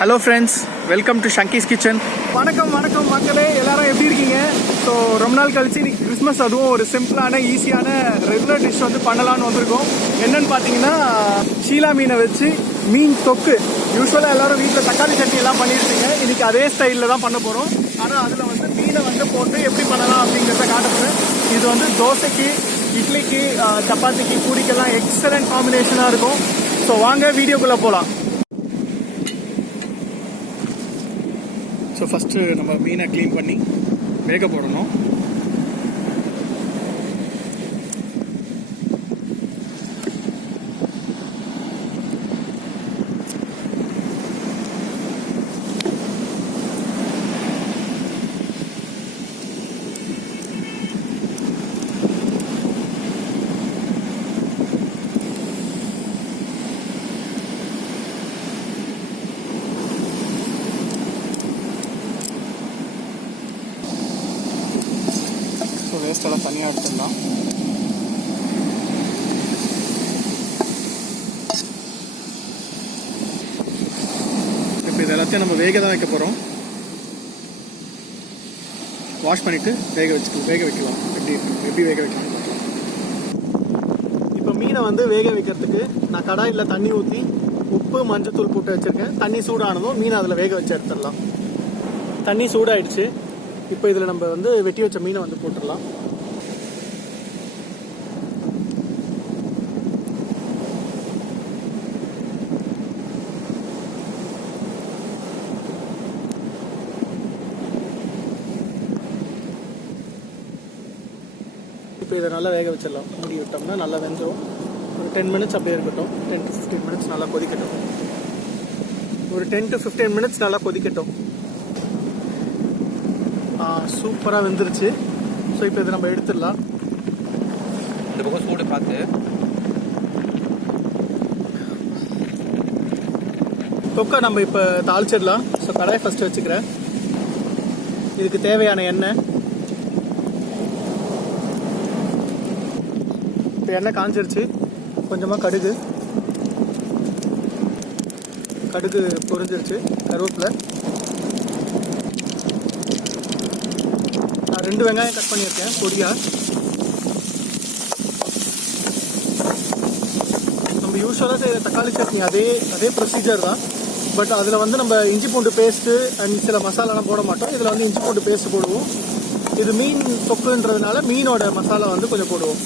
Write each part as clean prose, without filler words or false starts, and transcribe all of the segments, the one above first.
Hello friends, welcome to Shanky's kitchen. வணக்கம் வணக்கம் மக்களே, எல்லாரும் எப்படி இருக்கீங்க? ஸோ ரொம்ப நாள் கழிச்சு இன்னைக்கு கிறிஸ்மஸ், அதுவும் ஒரு சிம்பிளான ஈஸியான ரெகுலர் டிஷ் வந்து பண்ணலான்னு வந்திருக்கோம். என்னன்னு பார்த்தீங்கன்னா ஷீலா மீனை வச்சு மீன் தொக்கு. யூஸ்வலாக எல்லாரும் வீட்டில் தக்காளி சட்னி எல்லாம் பண்ணியிருப்பீங்க. இன்னைக்கு அதே ஸ்டைலில் தான் பண்ண போகிறோம். ஆனால் அதில் வந்து மீனை வந்து போட்டு எப்படி பண்ணலாம் அப்படிங்கிறத காட்டுறேன். இது வந்து தோசைக்கு, இட்லிக்கு, சப்பாத்திக்கு, பூரிக்கெல்லாம் எக்ஸலண்ட் காம்பினேஷனாக இருக்கும். ஸோ வாங்க வீடியோக்குள்ளே போகலாம். ஸோ ஃபஸ்ட்டு நம்ம மீனை க்ளீன் பண்ணி வேக போடணும். வேஸ்டெல்லாம் தனியாக எடுத்துடலாம். இப்போ இது எல்லாத்தையும் நம்ம வேக தான் வைக்க போகிறோம். வாஷ் பண்ணிவிட்டு வேக வைக்கலாம். எப்படி வேக வைக்கலாம். இப்போ மீனை வந்து வேக வைக்கிறதுக்கு நான் கடாயில் தண்ணி ஊற்றி உப்பு மஞ்சத்தூள் போட்டு வச்சுருக்கேன். தண்ணி சூடானதும் மீனை அதில் வேக வச்சு எடுத்துடலாம். தண்ணி சூடாயிடுச்சு. இப்போ இதில் நம்ம வந்து வெட்டி வச்ச மீனை வந்து போட்டுடலாம். இப்போ இதை நல்லா வேக வச்சிடலாம். மூடி விட்டோம்னா நல்லா வெந்துடும். ஒரு 10 மினிட்ஸ் அப்படியே இருக்கட்டும். 10 to 15 மினிட்ஸ் நல்லா கொதிக்கட்டும். ஒரு 10 to 15 மினிட்ஸ் நல்லா கொதிக்கட்டும். சூப்பராக வெந்துருச்சு. ஸோ இப்போ இதை நம்ம எடுத்துடலாம். இந்த பக்கம் சூடு பார்த்து தொக்கை நம்ம இப்போ தாளிச்சிடலாம். ஸோ கடாய் ஃபஸ்ட்டு வச்சுக்கிறேன். இதுக்கு தேவையான எண்ணெய். இப்போ எண்ணெய் காஞ்சிருச்சு. கொஞ்சமாக கடுகு பொரிஞ்சிருச்சு. கருவேப்பிலை. நான் 2 வெங்காயம் கட் பண்ணியிருக்கேன் பொடியா. நம்ம யூஸ்வலாக செய்கிற தக்காளி சட்னி அதே ப்ரொசீஜர் தான். பட் அதில் வந்து நம்ம இஞ்சி பூண்டு பேஸ்ட்டு அண்ட் சில மசாலாலாம் போட மாட்டோம். இதில் வந்து இஞ்சி பூண்டு பேஸ்ட்டு போடுவோம். இது மீன் தொக்குன்றதுனால மீனோட மசாலா வந்து கொஞ்சம் போடுவோம்.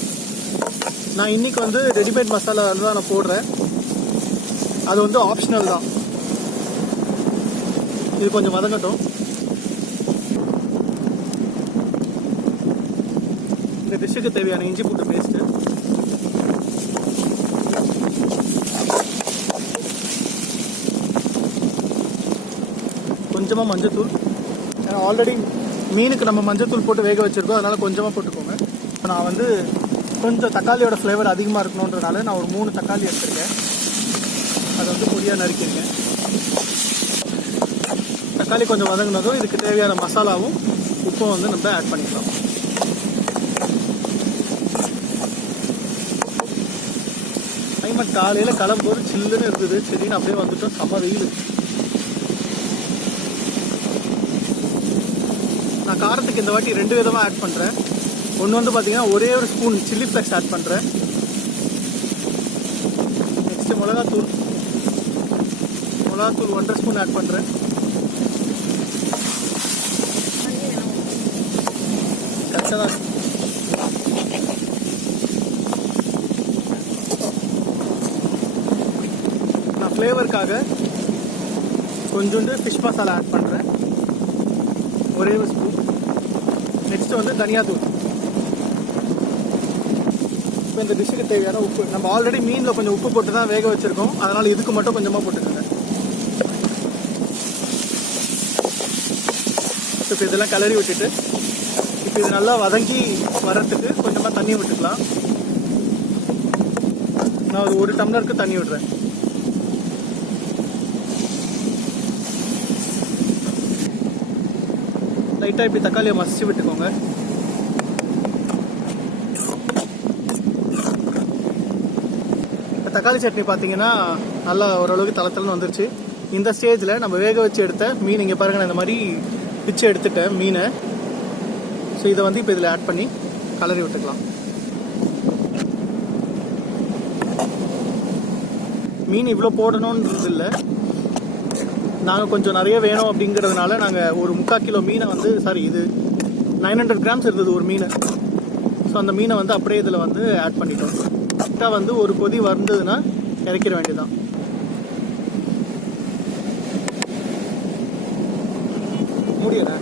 நான் இன்னைக்கு வந்து ரெடிமேட் மசாலா தான் நான் போடுறேன். அது வந்து ஆப்ஷனல் தான். இது கொஞ்சம் வதங்கட்டும். இந்த டிஷ்ஷுக்கு தேவையான இஞ்சி பூண்டு பேஸ்ட்டு, கொஞ்சமாக மஞ்சத்தூள். ஆல்ரெடி மீனுக்கு நம்ம மஞ்சத்தூள் போட்டு வேக வச்சுருக்கோம், அதனால் கொஞ்சமாக போட்டுக்கோங்க. இப்போ நான் வந்து கொஞ்சம் தக்காளியோட ஃப்ளேவர் அதிகமாக இருக்கணுன்றதுனால நான் ஒரு 3 தக்காளி எடுத்துருக்கேன். அதை வந்து பொடியாக நறுக்கிருக்கேன். தக்காளி கொஞ்சம் வதங்கினதும் இதுக்கு தேவையான மசாலாவும் உப்பும் வந்து நம்ம ஆட் பண்ணிக்கலாம். கிளைமேட் காலையில் கிளம்பும்போது சில்லுன்னு இருக்குது. சரின்னு அப்படியே வந்துட்டோம். செம்ம வெயில். நான் காரத்துக்கு இந்த வாட்டி 2 விதமாக ஆட் பண்ணுறேன். ஒன்று வந்து பார்த்தீங்கன்னா ஒரே ஒரு ஸ்பூன் சில்லி ஃப்ளேக்ஸ் ஆட் பண்ணுறேன். நெக்ஸ்ட்டு மிளகாத்தூள் 1.5 ஸ்பூன் ஆட் பண்ணுறேன். கரெக்டாக தான். நான் ஃப்ளேவருக்காக கொஞ்சோண்டு ஃபிஷ் மசாலா ஆட் பண்ணுறேன். ஒரே ஒரு ஸ்பூன். நெக்ஸ்ட்டு வந்து தனியாத்தூள். இப்போ இந்த டிஷ்ஷுக்கு தேவையான உப்பு. நம்ம ஆல்ரெடி மீனில் கொஞ்சம் உப்பு போட்டு தான் வேக வச்சுருக்கோம். அதனால் இதுக்கு மட்டும் கொஞ்சமாக போட்டுக்கோங்க. இப்போ இதெல்லாம் கிளறி விட்டுட்டு இப்போ இது நல்லா வதங்கி வரத்துக்கு கொஞ்சமாக தண்ணி விட்டுக்கலாம். நான் ஒரு டம்ளருக்கு தண்ணி விடுறேன். லைட்டாக இப்படி தக்காளியை மசிச்சு விட்டுக்கோங்க. தக்காளி சட்னி பார்த்தீங்கன்னா நல்லா ஓரளவுக்கு தளத்தலன்னு வந்துருச்சு. இந்த ஸ்டேஜில் நம்ம வேக வச்சு எடுத்த மீன் இங்கே பாருங்கள், இந்த மாதிரி பிச்சு எடுத்துட்டேன் மீனை. ஸோ இதை வந்து இப்போ இதில் ஆட் பண்ணி கலரி விட்டுக்கலாம். மீன் இவ்வளோ போடணுன்றது இல்லை, நாங்கள் கொஞ்சம் நிறைய வேணும் அப்படிங்கிறதுனால நாங்கள் ஒரு 3/4 கிலோ மீனை வந்து இது 900 கிராம்ஸ் இருந்தது ஒரு மீனை. ஸோ அந்த மீனை வந்து அப்படியே இதில் வந்து ஆட் பண்ணிட்டோம். கரெக்டாக வந்து ஒரு கொதி வந்ததுன்னா இறக்கிற வேண்டியதான். முடியல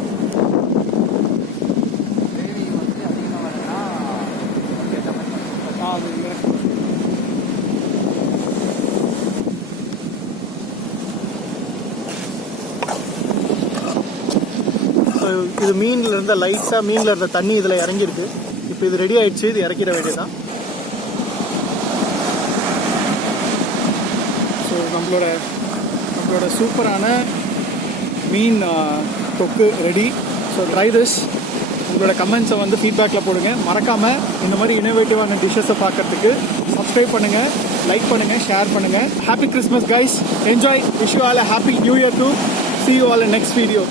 இது மீன்ல இருந்த லைட்டா மீன்ல இருந்த தண்ணி இதுல இறங்கிருக்கு. இப்போ இது ரெடி ஆயிடுச்சு, இது இறக்கிட வேண்டியதான். ஸோ நம்மளோட சூப்பரான மீன் தொக்கு ரெடி. So try this. உங்களோட கமெண்ட்ஸை வந்து ஃபீட்பேக்கில் போடுங்க. மறக்காமல் இந்த மாதிரி இனோவேட்டிவான டிஷ்ஷஸை பார்க்கறதுக்கு சப்ஸ்கிரைப் பண்ணுங்கள், லைக் பண்ணுங்கள், ஷேர் பண்ணுங்கள். Happy Christmas guys, enjoy. Wish you all a happy new year too. See you all in next video.